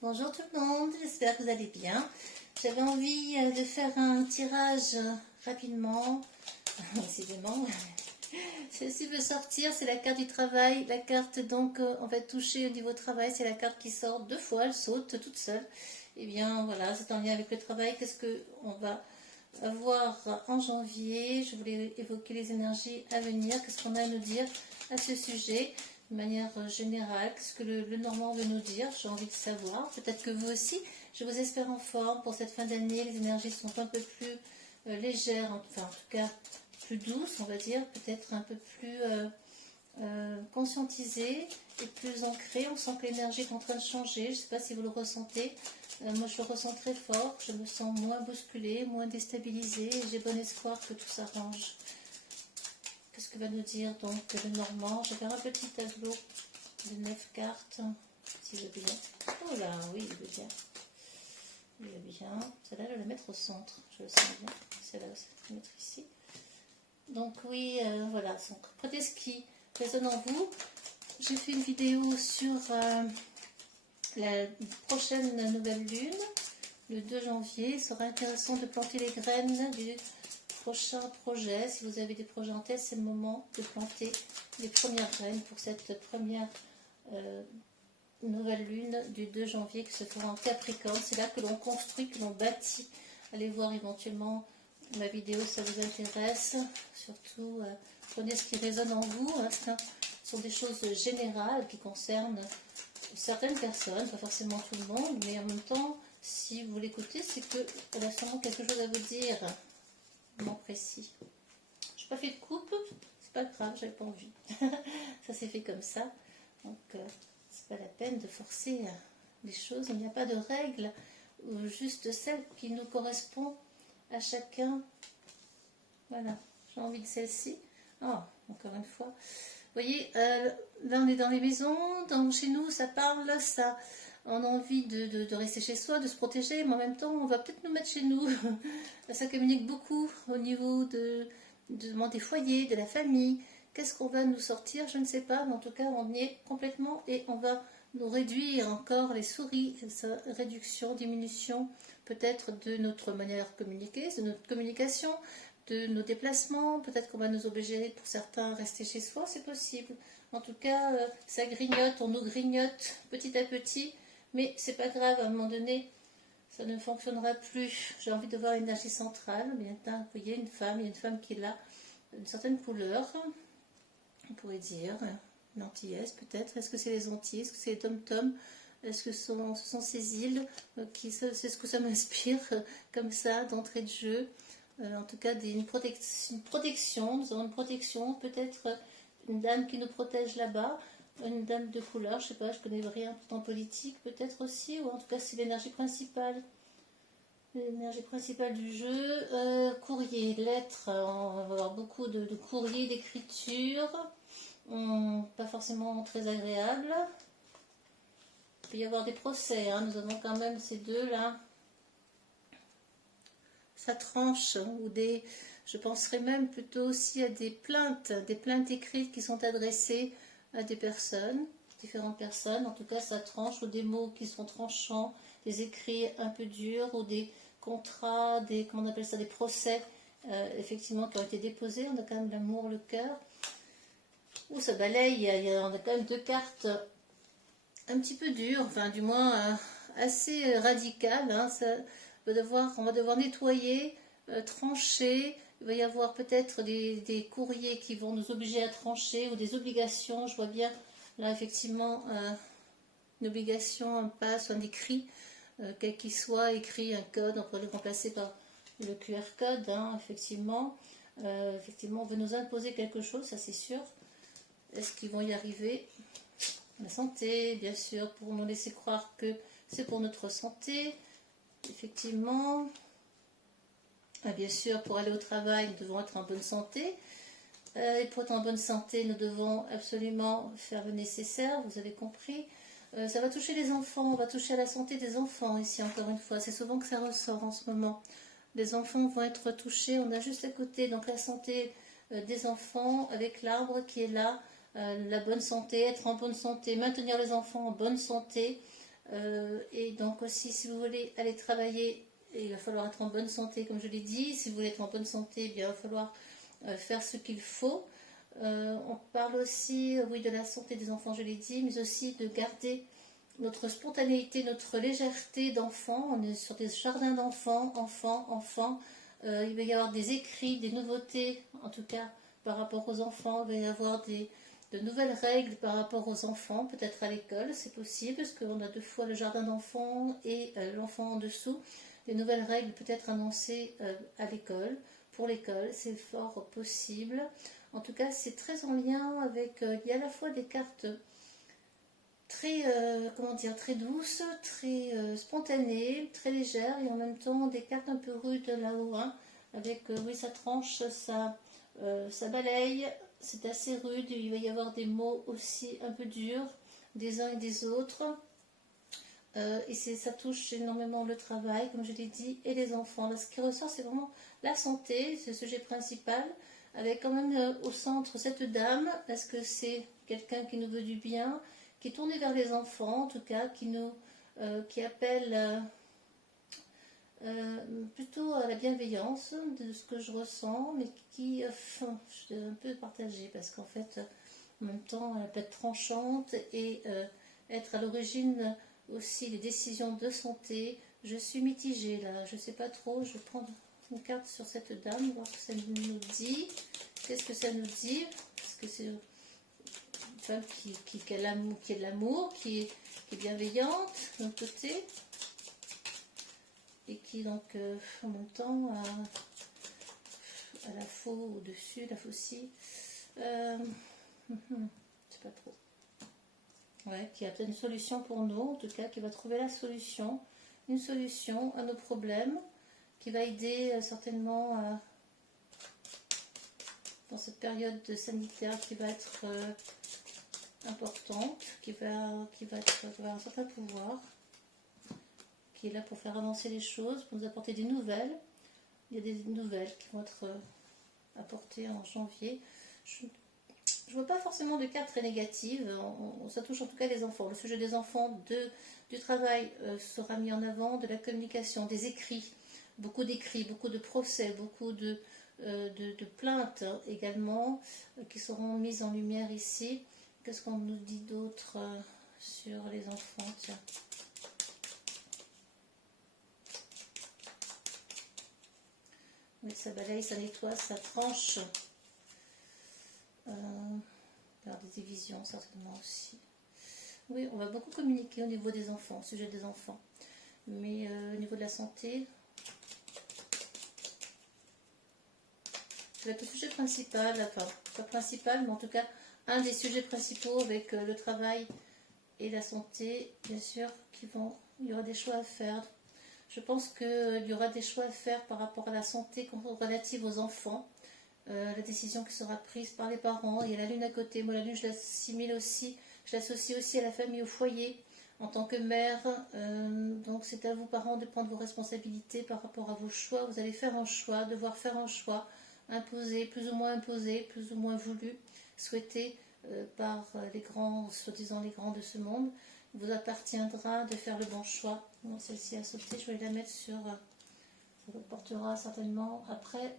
Bonjour tout le monde, j'espère que vous allez bien. J'avais envie de faire un tirage rapidement, décidément. Celle-ci veut sortir, c'est la carte du travail. La carte donc on va toucher au niveau travail, c'est la carte qui sort deux fois, elle saute toute seule. Et bien voilà, c'est en lien avec le travail. Qu'est-ce qu'on va avoir en janvier? Je voulais évoquer les énergies à venir. Qu'est-ce qu'on a à nous dire à ce sujet de manière générale? Qu'est-ce que le Normand veut nous dire? J'ai envie de savoir. Peut-être que vous aussi. Je vous espère en forme pour cette fin d'année. Les énergies sont un peu plus légères, enfin en tout cas plus douces, on va dire, peut-être un peu plus conscientisées et plus ancrées. On sent que l'énergie est en train de changer. Je ne sais pas si vous le ressentez. Moi, je le ressens très fort. Je me sens moins bousculée, moins déstabilisée. Et j'ai bon espoir que tout s'arrange. Qu'est-ce que va nous dire donc le Normand? Je vais faire un petit tableau de 9 cartes, s'il veut bien. Oh là, oui, il veut bien. Il veut bien. Celle-là, je vais la mettre au centre. Je le sens bien. Celle-là, je vais la mettre ici. Donc oui, voilà. Donc, prenez ce qui résonne en vous. J'ai fait une vidéo sur la prochaine nouvelle lune, le 2 janvier. Il sera intéressant de planter les graines du prochain projet. Si vous avez des projets en tête, c'est le moment de planter les premières graines pour cette première nouvelle lune du 2 janvier qui se fera en Capricorne. C'est là que l'on construit, que l'on bâtit. Allez voir éventuellement ma vidéo si ça vous intéresse. Surtout, prenez ce qui résonne en vous. Ce sont des choses générales qui concernent certaines personnes, pas forcément tout le monde, mais en même temps, si vous l'écoutez, c'est qu'elle a sûrement quelque chose à vous dire. Précis. Je n'ai pas fait de coupe, c'est pas grave, j'avais pas envie. Ça s'est fait comme ça. Donc, c'est pas la peine de forcer les choses. Il n'y a pas de règle, ou juste celle qui nous correspond à chacun. Voilà, j'ai envie de celle-ci. Oh, encore une fois. Vous voyez, là on est dans les maisons, chez nous ça parle, ça. On a envie de rester chez soi, de se protéger, mais en même temps, on va peut-être nous mettre chez nous. Ça communique beaucoup au niveau des foyers, de la famille. Qu'est-ce qu'on va nous sortir? Je ne sais pas, mais en tout cas, on y est complètement et on va nous réduire encore les souris, réduction, diminution peut-être de notre manière de communiquer, de notre communication, de nos déplacements. Peut-être qu'on va nous obliger, pour certains, à rester chez soi, c'est possible. En tout cas, ça grignote, on nous grignote petit à petit. Mais c'est pas grave, à un moment donné, ça ne fonctionnera plus. J'ai envie de voir l'énergie centrale. Bien, vous voyez, il y a une femme qui a une certaine couleur, on pourrait dire, une antillaise peut-être. Est-ce que c'est les Antilles? Est-ce que c'est les tom-tom? Est-ce que ce sont ces îles c'est ce que ça m'inspire, comme ça, d'entrée de jeu. En tout cas, une protection, nous avons une protection, peut-être une dame qui nous protège là-bas. Une dame de couleur, je ne sais pas, je connais rien en politique peut-être aussi, ou en tout cas c'est l'énergie principale. L'énergie principale du jeu. Courrier, lettres, on va avoir beaucoup de courriers, d'écriture, pas forcément très agréable. Il peut y avoir des procès, nous avons quand même ces deux-là. Ça tranche, ou je penserais même plutôt aussi à des plaintes écrites qui sont adressées à des personnes, différentes personnes. En tout cas, ça tranche, ou des mots qui sont tranchants, des écrits un peu durs, ou des contrats, comment on appelle ça, des procès, effectivement, qui ont été déposés. On a quand même l'amour, le cœur. Ou ça balaye, on a quand même deux cartes un petit peu dures, enfin du moins assez radicales. On va devoir nettoyer, trancher. Il va y avoir peut-être des courriers qui vont nous obliger à trancher, ou des obligations. Je vois bien là effectivement une obligation, un pass, un écrit, quel qu'il soit, écrit, un code. On pourrait le remplacer par le QR code, effectivement. Effectivement, on veut nous imposer quelque chose, ça c'est sûr. Est-ce qu'ils vont y arriver? La santé, bien sûr, pour nous laisser croire que c'est pour notre santé. Effectivement, bien sûr, pour aller au travail, nous devons être en bonne santé. Et pour être en bonne santé, nous devons absolument faire le nécessaire, vous avez compris. Ça va toucher les enfants, on va toucher à la santé des enfants ici, encore une fois. C'est souvent que ça ressort en ce moment. Les enfants vont être touchés, on a juste à côté donc la santé des enfants avec l'arbre qui est là, la bonne santé, être en bonne santé, maintenir les enfants en bonne santé. Et donc aussi, si vous voulez aller travailler, il va falloir être en bonne santé, comme je l'ai dit. Si vous voulez être en bonne santé, eh bien, il va falloir faire ce qu'il faut. On parle aussi, oui, de la santé des enfants, je l'ai dit, mais aussi de garder notre spontanéité, notre légèreté d'enfant. On est sur des jardins d'enfants, enfants. Il va y avoir des écrits, des nouveautés, en tout cas par rapport aux enfants. Il va y avoir de nouvelles règles par rapport aux enfants, peut-être à l'école, c'est possible, parce qu'on a deux fois le jardin d'enfants et l'enfant en dessous. Des nouvelles règles peut-être annoncées à l'école, pour l'école, c'est fort possible. En tout cas, c'est très en lien avec, il y a à la fois des cartes très, comment dire, très douces, très spontanées, très légères, et en même temps des cartes un peu rudes là-haut, hein, avec, oui, ça tranche, ça balaye, c'est assez rude, il va y avoir des mots aussi un peu durs, des uns et des autres, et ça touche énormément le travail, comme je l'ai dit, et les enfants. Là, ce qui ressort, c'est vraiment la santé, c'est le sujet principal, avec quand même au centre cette dame. Est-ce que c'est quelqu'un qui nous veut du bien, qui est tourné vers les enfants, en tout cas, qui appelle plutôt à la bienveillance de ce que je ressens, mais qui, enfin, je suis un peu partagée, parce qu'en fait, en même temps, elle peut être tranchante et être à l'origine aussi des décisions de santé. Je suis mitigée là, je ne sais pas trop, je vais prendre une carte sur cette dame, voir ce que ça nous dit. Qu'est-ce que ça nous dit? Parce que c'est une femme qui a de l'amour, qui est bienveillante d'un côté, et qui donc en même temps a la faux au-dessus, la faucille. Je sais pas trop. Ouais, qui a peut-être une solution pour nous, en tout cas, qui va trouver la solution, une solution à nos problèmes, qui va aider certainement dans cette période sanitaire qui va être importante, qui va avoir un certain pouvoir, qui est là pour faire avancer les choses, pour nous apporter des nouvelles. Il y a des nouvelles qui vont être apportées en janvier. Je ne vois pas forcément de cartes très négatives, ça touche en tout cas les enfants. Le sujet des enfants, du travail sera mis en avant, de la communication, des écrits, beaucoup de procès, beaucoup de plaintes également qui seront mises en lumière ici. Qu'est-ce qu'on nous dit d'autre sur les enfants? Tiens. Oui, ça balaye, ça nettoie, ça tranche. Par des divisions certainement aussi. Oui, on va beaucoup communiquer au niveau des enfants, au sujet des enfants. Mais au niveau de la santé, ça va être le sujet principal, enfin pas principal, mais en tout cas un des sujets principaux avec le travail et la santé, bien sûr, il y aura des choix à faire. Je pense qu'il y aura des choix à faire par rapport à la santé relative aux enfants. La décision qui sera prise par les parents. Il y a la lune à côté. Moi, la lune, je l'associe aussi à la famille, au foyer, en tant que mère. Donc, c'est à vous, parents, de prendre vos responsabilités par rapport à vos choix. Vous allez faire un choix, devoir faire un choix, imposé, plus ou moins voulu, souhaité par les grands, soi-disant les grands de ce monde. Il vous appartiendra de faire le bon choix. Bon, celle-ci a sauté, je vais la mettre sur... ça vous portera certainement après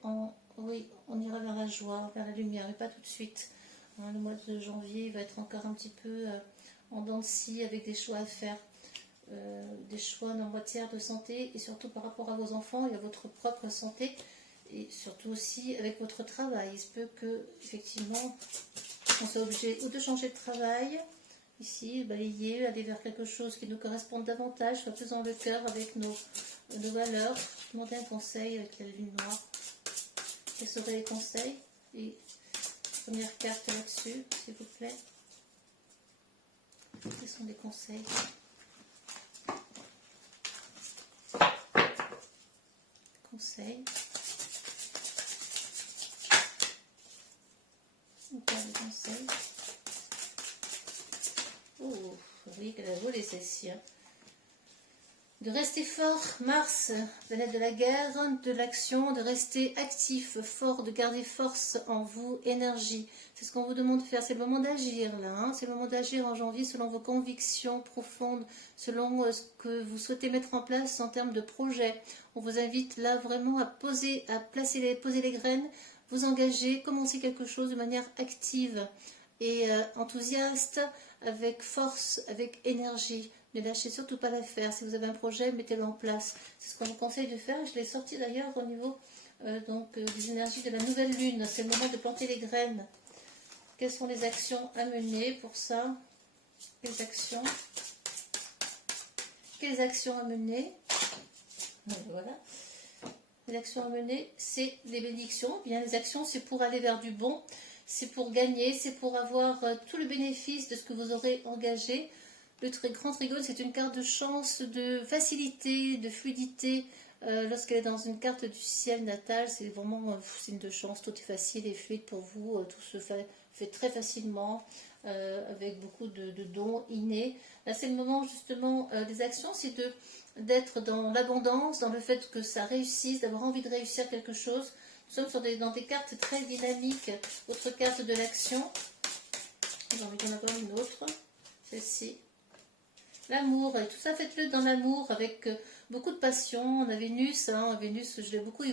oui, on ira vers la joie, vers la lumière, mais pas tout de suite. Hein, le mois de janvier va être encore un petit peu en dents de scie, avec des choix à faire, des choix en matière de santé, et surtout par rapport à vos enfants et à votre propre santé, et surtout aussi avec votre travail. Il se peut que, effectivement, on soit obligé ou de changer de travail, ici, balayer, aller vers quelque chose qui nous corresponde davantage, soit plus dans le cœur avec nos valeurs. Demandez un conseil avec la lune noire. Quels seraient les conseils? Et première carte là-dessus, s'il vous plaît. Quels sont les conseils? Conseils. Encore des conseils. Oh, vous voyez qu'elle a volé celle-ci. Hein. de rester fort, Mars, planète de la guerre, de l'action, de rester actif, fort, de garder force en vous, énergie. C'est ce qu'on vous demande de faire, c'est le moment d'agir là, hein. C'est le moment d'agir en janvier selon vos convictions profondes, selon ce que vous souhaitez mettre en place en termes de projet. On vous invite là vraiment à poser, poser les graines, vous engager, commencer quelque chose de manière active et enthousiaste, avec force, avec énergie. Ne lâchez surtout pas l'affaire. Si vous avez un projet, mettez-le en place. C'est ce qu'on vous conseille de faire. Je l'ai sorti d'ailleurs au niveau des énergies de la nouvelle lune. C'est le moment de planter les graines. Quelles sont les actions à mener pour ça? Quelles actions à mener? Voilà. Les actions à mener, c'est les bénédictions. Bien, les actions, c'est pour aller vers du bon. C'est pour gagner. C'est pour avoir tout le bénéfice de ce que vous aurez engagé. Le grand trigone, c'est une carte de chance, de facilité, de fluidité. Lorsqu'elle est dans une carte du ciel natal, c'est vraiment un signe de chance. Tout est facile et fluide pour vous. Tout se fait très facilement, avec beaucoup de dons innés. Là, c'est le moment justement des actions, c'est d'être dans l'abondance, dans le fait que ça réussisse, d'avoir envie de réussir quelque chose. Nous sommes dans des cartes très dynamiques. Autre carte de l'action. J'ai envie d'en avoir une autre. Celle-ci. L'amour, et tout ça, faites-le dans l'amour, avec beaucoup de passion. On a Vénus, hein, Vénus, je l'ai beaucoup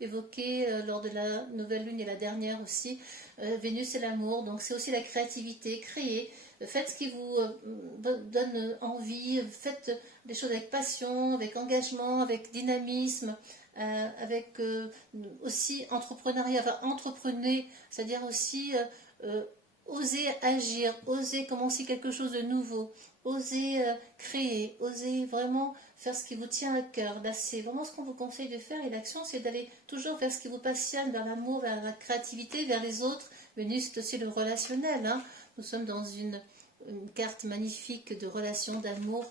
évoqué lors de la nouvelle lune et la dernière aussi. Vénus, c'est l'amour, donc c'est aussi la créativité, créer. Faites ce qui vous donne envie, faites des choses avec passion, avec engagement, avec dynamisme, avec aussi entrepreneuriat, enfin entreprenez, c'est-à-dire aussi oser agir, oser commencer quelque chose de nouveau, oser créer, oser vraiment faire ce qui vous tient à cœur. Là, c'est vraiment ce qu'on vous conseille de faire. Et l'action, c'est d'aller toujours vers ce qui vous passionne, vers l'amour, vers la créativité, vers les autres. Vénus, c'est aussi le relationnel, hein. Nous sommes dans une carte magnifique de relation, d'amour.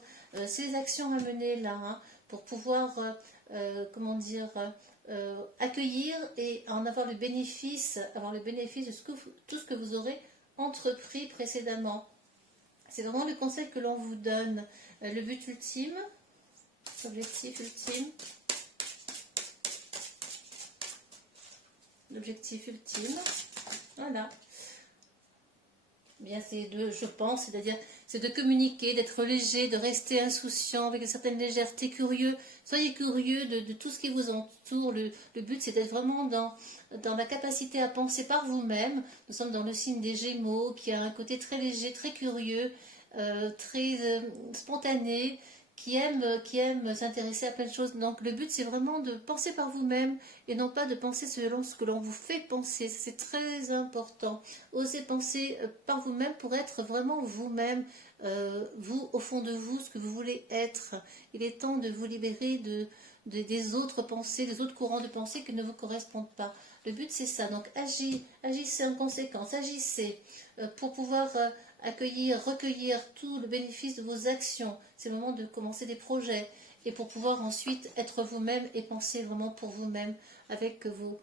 C'est les actions à mener là, hein, pour pouvoir, comment dire, accueillir et en avoir le bénéfice de tout ce que vous aurez entrepris précédemment. C'est vraiment le conseil que l'on vous donne. Le but ultime, l'objectif ultime, voilà. Bien, c'est je pense, c'est-à-dire, c'est de communiquer, d'être léger, de rester insouciant, avec une certaine légèreté, curieux. Soyez curieux de tout ce qui vous entoure. Le but, c'est d'être vraiment dans la capacité à penser par vous-même. Nous sommes dans le signe des Gémeaux, qui a un côté très léger, très curieux, très spontané, qui aime s'intéresser à plein de choses. Donc le but, c'est vraiment de penser par vous-même et non pas de penser selon ce que l'on vous fait penser. C'est très important. Osez penser par vous-même pour être vraiment vous-même, vous, au fond de vous, ce que vous voulez être. Il est temps de vous libérer des autres pensées, des autres courants de pensée qui ne vous correspondent pas. Le but, c'est ça. Donc agissez en conséquence, agissez pour pouvoir accueillir, recueillir tout le bénéfice de vos actions. C'est le moment de commencer des projets et pour pouvoir ensuite être vous-même et penser vraiment pour vous-même avec vos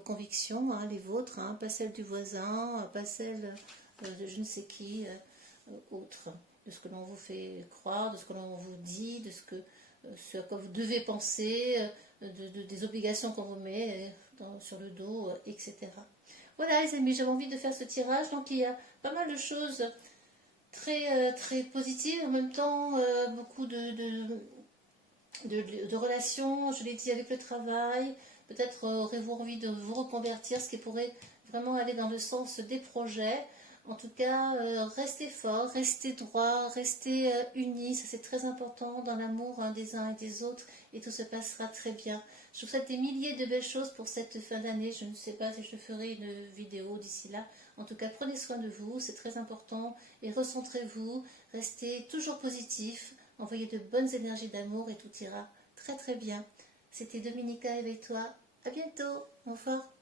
convictions, hein, les vôtres, hein, pas celles du voisin, pas celles de je ne sais qui, autre, de ce que l'on vous fait croire, de ce que l'on vous dit, de ce à quoi vous devez penser, des obligations qu'on vous met sur le dos, etc. Voilà les amis, j'avais envie de faire ce tirage, donc il y a pas mal de choses très positives, en même temps beaucoup de relations, je l'ai dit, avec le travail. Peut-être aurez-vous envie de vous reconvertir, ce qui pourrait vraiment aller dans le sens des projets. En tout cas, restez fort, restez droit, restez unis, ça c'est très important dans l'amour des uns et des autres, et tout se passera très bien. Je vous souhaite des milliers de belles choses pour cette fin d'année. Je ne sais pas si je ferai une vidéo d'ici là. En tout cas, prenez soin de vous, c'est très important, et recentrez-vous, restez toujours positif, envoyez de bonnes énergies d'amour et tout ira très très bien. C'était Dominica, éveille-toi. À bientôt, mon fort.